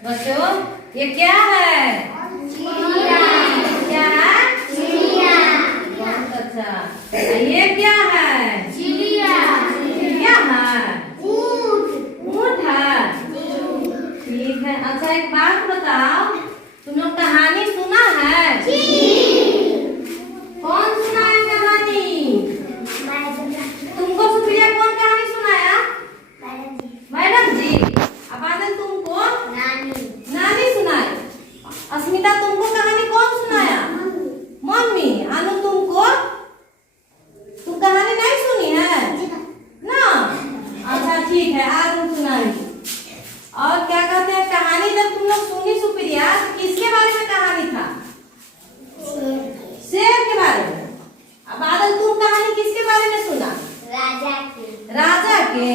बच्चों ये क्या है? चिड़िया। क्या है? चिड़िया। बहुत अच्छा। ये क्या है? चिड़िया। चिड़िया है? ऊँट। ऊँट है? ठीक है। अच्छा एक बात बताओ, तुम लोग कहानी सुना है? कौन सुनाया कहानी? तुमको सुप्रिया कौन कहानी सुनाया? मैडम जी। अब आनंद तुमको नानी सुनाई। अस्मिता तुमको कहानी कौन सुनाया? मम्मी। अनु तुमको? तुम कहानी नहीं सुनी है ना? अच्छा ठीक है, आज हम सुनाएंगे। और क्या कहते हैं, कहानी जब तुम लोग सुनी सुप्रिया तो किसके बारे में कहानी था? शेर के बारे में। अब बादल तुम कहानी किसके बारे में सुना? राजा के।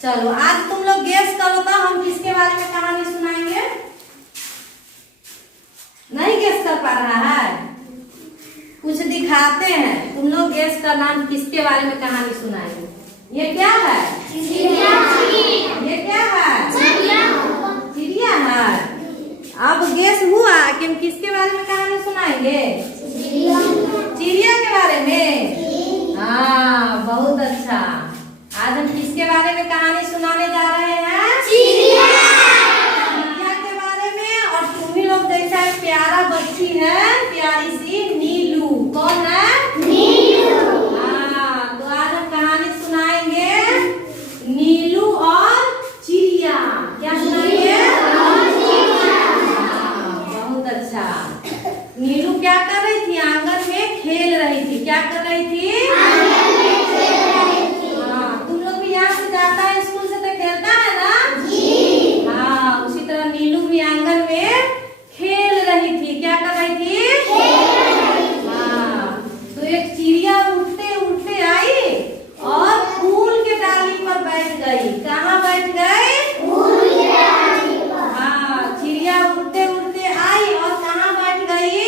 चलो आज तुम लोग गेस करो तो हम किसके बारे में कहानी सुनाएंगे? नहीं गेस कर पा रहा है? कुछ दिखाते हैं, तुम लोग गेस करना किसके बारे में कहानी सुनाएंगे। ये क्या है? ये क्या है? चिड़िया है। अब गेस हुआ कि हम किसके बारे में कहानी सुनाएंगे? चिड़िया के बारे में। हाँ बहुत अच्छा। आज हम किसके बारे में कहानी सुनाने जा रहे हैं? चिड़िया के बारे में। और तुम ही लोग जैसा एक प्यारा बच्ची है, प्यारी सी नीलू। कौन है? हाँ, तो आज हम कहानी सुनाएंगे नीलू और चिड़िया। क्या सुनाएंगे? बहुत अच्छा। नीलू क्या कर रही थी? आंगन में खेल रही थी। क्या कर रही थी? हाँ, तुम लोग भी यहाँ से जाता है स्कूल से तो खेलता है ना? हाँ, उसी तरह नीलू भी आंगन में खेल रही थी। क्या कर रही थी? हाँ, तो एक चिड़िया उड़ते उड़ते आई और फूल के डाली पर बैठ गई। कहाँ बैठ गई? हाँ, चिड़िया उड़ते उड़ते आई और कहाँ बैठ गई?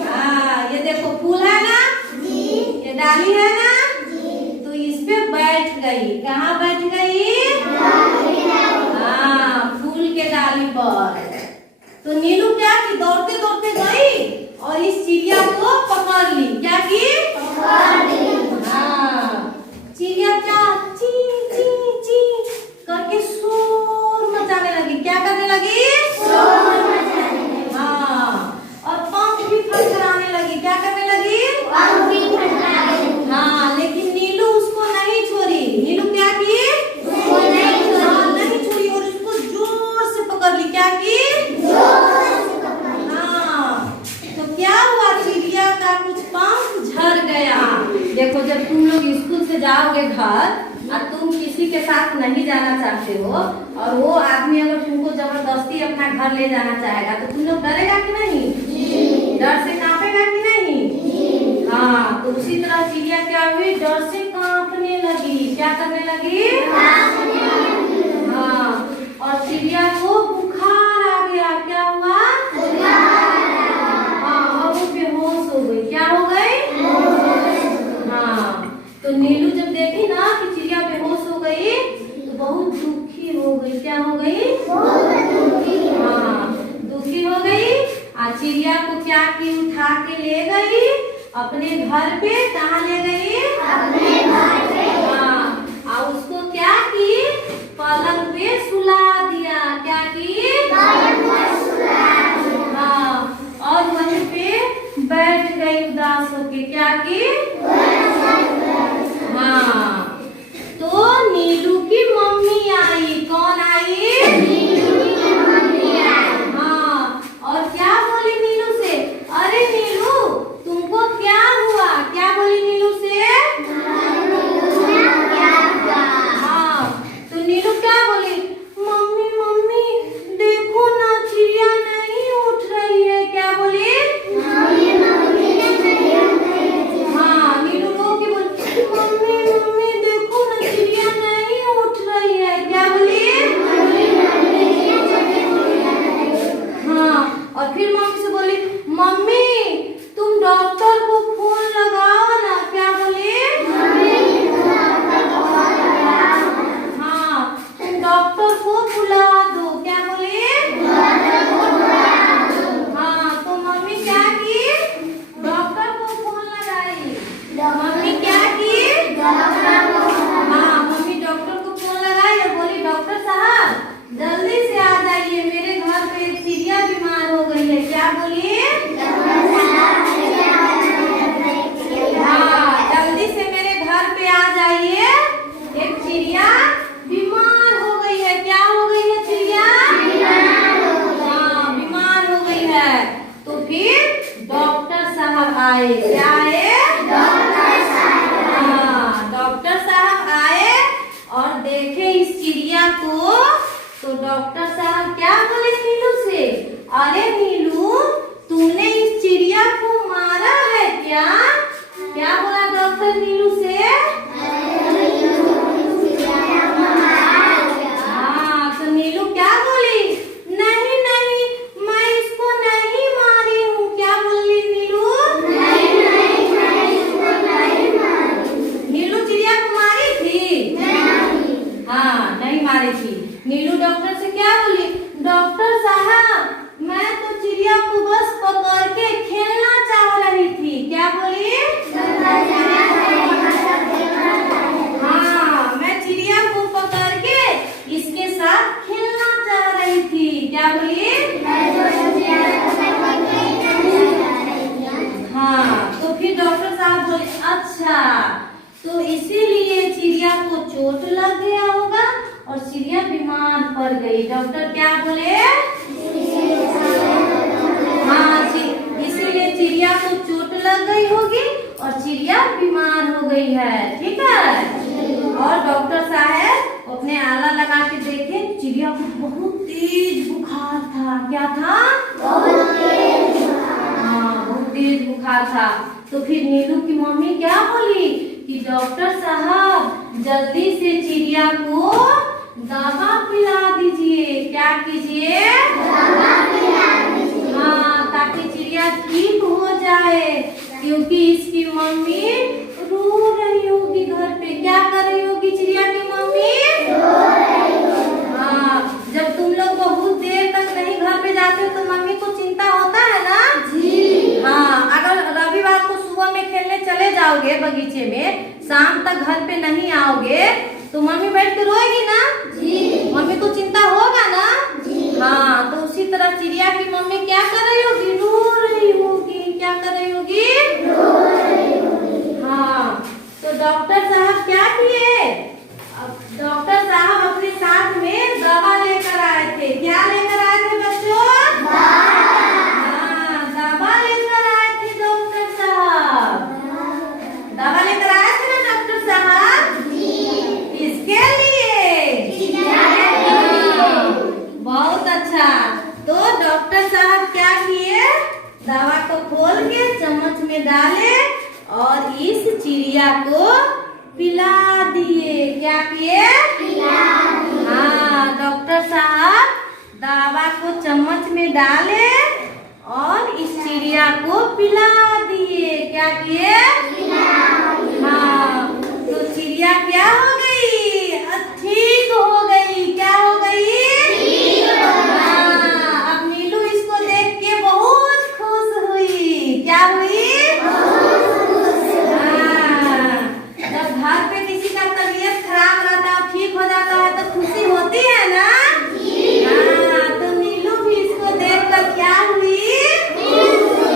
हाँ, ये देखो फूल है ना, ये डाली है ना, तो इस पे बैठ गई। कहाँ बैठ गई? हाँ, फूल के डाली पर। तो नीलू क्या की? दौड़ते दौड़ते गई और इस चिड़िया को पकड़ ली। क्या की? हाँ, चिड़िया क्या ची ची ची करके शोर मचाने लगी। क्या करने लगी? हाँ, और पंख भी फड़फड़ाने लगी। क्या करने लगी? हाँ, लेकिन नीलू उसको नहीं छोड़ी। नीलू क्या की? हाँ, नहीं छोड़ी और उसको जोर से पकड़ ली। क्या की? हाँ, तो क्या हुआ? चिड़िया का कुछ पंख झड़ गया। देखो जब तुम लोग स्कूल से जाओगे घर और तुम किसी के साथ नहीं जाना चाहते हो और वो आदमी अगर तुमको जबरदस्ती अपना घर ले जाना चाहेगा तो तुम लोग डरेगा कि नहीं? डर से कांपेगा कि नहीं? हाँ, तो उसी तरह चिड़िया क्या हुई? डर से कांपने लगी। क्या करने लगी? हाँ, और चिड़िया को बुखार आ गया। क्या हुआ? हाँ, और वो बेहोश हो गई। क्या हो गई? हाँ, तो नीलू जब देखी ना कि चिड़िया बेहोश हो गई तो बहुत दुखी हो गई। क्या हो गई? हाँ, दुखी हो गई। चिड़िया को क्या की? उठा के ले गई अपने घर पे। कहाँ ले गई? हाँ, और उसको क्या की? पलंग पे सुला दिया। क्या की? हाँ, और वहीं पे बैठ गई उदास होके। क्या की? हाँ, तो नीलू की मम्मी आई। कौन आई? हाँ, और क्या बोली नीलू से? अरे नीलू तुमको क्या हुआ? क्या बोली नीलू से? हाँ, तो नीलू क्या बोली? आए। क्या आए? हाँ, डॉक्टर साहब आए और देखे इस चिड़िया को, तो डॉक्टर साहब क्या बोले नीलू से? अरे नीलू, तुमने इस चिड़िया को मारा है क्या? क्या बोला डॉक्टर नीलू से? हाँ, तो नीलू क्या बोली? नहीं नहीं, मैं इसको नहीं मारी हूँ। क्या बोली नीलू? नीलू चिड़िया को मारी थी? हाँ, नहीं मारी थी। नीलू डॉक्टर से क्या बोली? डॉक्टर साहब, मैं तो चिड़िया को बस पकड़ के खेलना चाह रही थी। क्या बोली? हाँ, मैं चिड़िया को पकड़ के इसके साथ खेलना चाह रही थी। क्या बोली? हाँ, तो फिर डॉक्टर साहब बोले अच्छा, तो इसीलिए चिड़िया को चोट लग गया होगा और चिड़िया बीमार पड़ गई। डॉक्टर क्या बोले? हाँ, इसीलिए चिड़िया को चोट लग गई होगी और चिड़िया बीमार हो गई है। ठीक है। और डॉक्टर साहब अपने आला लगा के देखे, चिड़िया को बहुत तेज बुखार था। क्या था? हाँ, बहुत तेज बुखार था। तो फिर नीलू की मम्मी क्या बोली कि डॉक्टर साहब जल्दी से चिड़िया को दवा पिला दीजिए। क्या कीजिए? हाँ, ताकि चिड़िया ठीक हो जाए, क्योंकि इसकी मम्मी रो रही होगी घर पे। क्या कर रही होगी चिड़िया की मम्मी? हाँ, जब तुम लोग बहुत देर तक नहीं घर पे जाते तो मम्मी को चिंता होता है ना जी। हाँ, अगर रविवार को सुबह में खेलने चले जाओगे बगीचे में, शाम तक घर पे नहीं आओगे तो मम्मी बैठ के रोएगी ना जी। मम्मी को चिंता होगा ना जी। हाँ, तो उसी तरह चिड़िया की मम्मी क्या कर रही होगी? रो रही होगी। क्या कर रही होगी? हाँ, तो डॉक्टर साहब क्या किए? डॉक्टर साहब अपने साथ में दवा लेकर आए थे। क्या लेकर आए थे बच्चों? हाँ, दवा लेकर आए थे डॉक्टर साहब। दवा लेकर आए थे ना डॉक्टर साहब? किसके लिए? बहुत अच्छा। तो डॉक्टर साहब क्या किए? दवा को खोल के चम्मच में डाले और इस चिड़िया को पिला दिए। क्या किए? हाँ, डॉक्टर साहब दवा को चम्मच में डाले और इस चिड़िया को पिला दिए। क्या किए? हाँ, तो चिड़िया क्या हो गई? ठीक हो गई। क्या हो गई? हाँ, अब नीलू इसको देख के बहुत खुश हुई। क्या हुई? हाँ, जब घर पे किसी का तबीयत खराब रहता है, ठीक हो जाता है तो खुशी होती है ना। हाँ, तो नीलू भी इसको देखकर क्या हुई?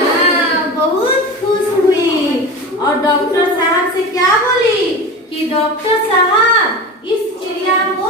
हाँ, बहुत खुश हुई। और डॉक्टर साहब से क्या बोली कि डॉक्टर साहब इस चिड़िया को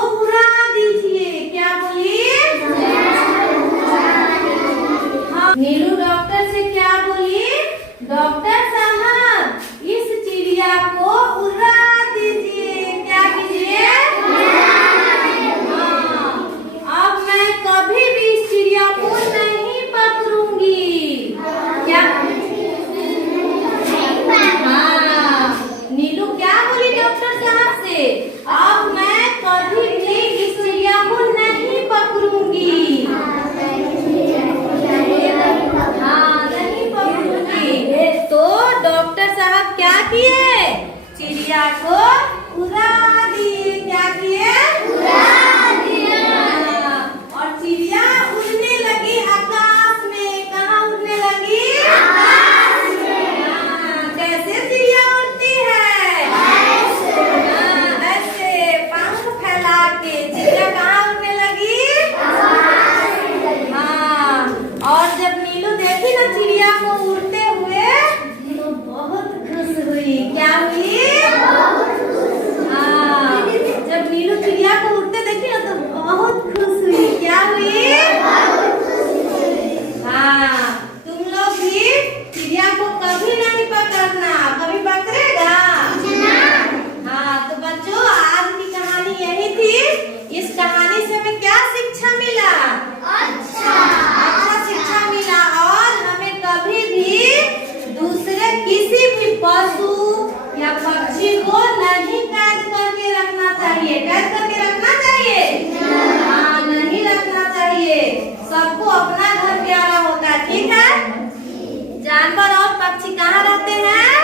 पक्षी कहाँ रहते हैं?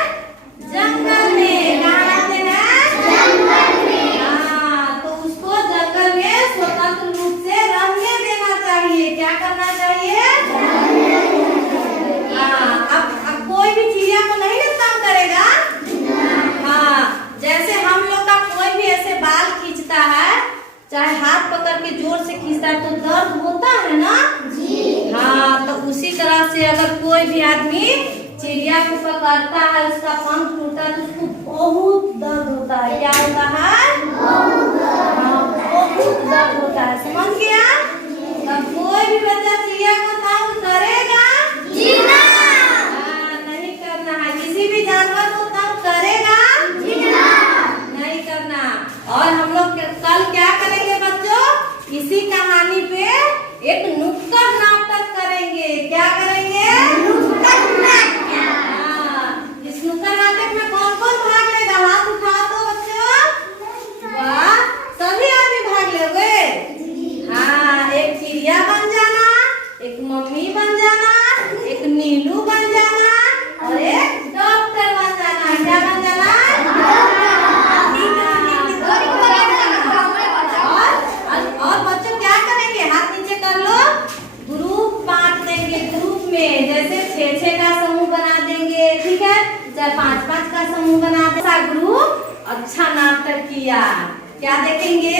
जंगल में। कहाँ रहते हैं? जंगल में। हाँ, तो उसको जंगल में स्वतंत्र रूप से रहने देना चाहिए। क्या करना चाहिए? हाँ, अब कोई भी चिड़िया को नहीं ना तंग करेगा। हाँ, जैसे हम लोग का कोई भी ऐसे बाल खींचता है, चाहे हाथ पकड़ के जोर से खींचता है, तो दर्द होता है ना जी। हाँ, तो उसी तरह से अगर कोई भी आदमी चिड़िया को पकड़ता है, उसका पंख टूटा है, तो उसको बहुत दर्द होता है। क्या होता है? हाँ, बहुत दर्द होता है। समझ गया? तब कोई भी बच्चा चिड़िया को तंग करेगा नहीं करना है। किसी भी जानवर को तंग करेगा नहीं करना। और हम लोग कल क्या करेंगे बच्चों? इसी कहानी पे एक नुक्कड़ नाटक करेंगे। क्या करेंगे? नुक्कड़ नाटक। इस नुक्कड़ नाटक में कौन कौन भाग लेगा? हाथ उठा दो बच्चों। वाह, सभी आदमी भाग लेंगे। हाँ, एक चिड़िया बन जाना, एक मम्मी बन जाना, एक नीलू बन जाना और एक डॉक्टर बन जाना। क्या बन जाना? और बच्चों क्या करेंगे? हाथ नीचे कर लो। ग्रुप बांट देंगे। ग्रुप में जैसे 6-6 का समूह बना देंगे, ठीक है? चाहे 5-5 का समूह बना दे। ग्रुप अच्छा नाटक किया, क्या देखेंगे?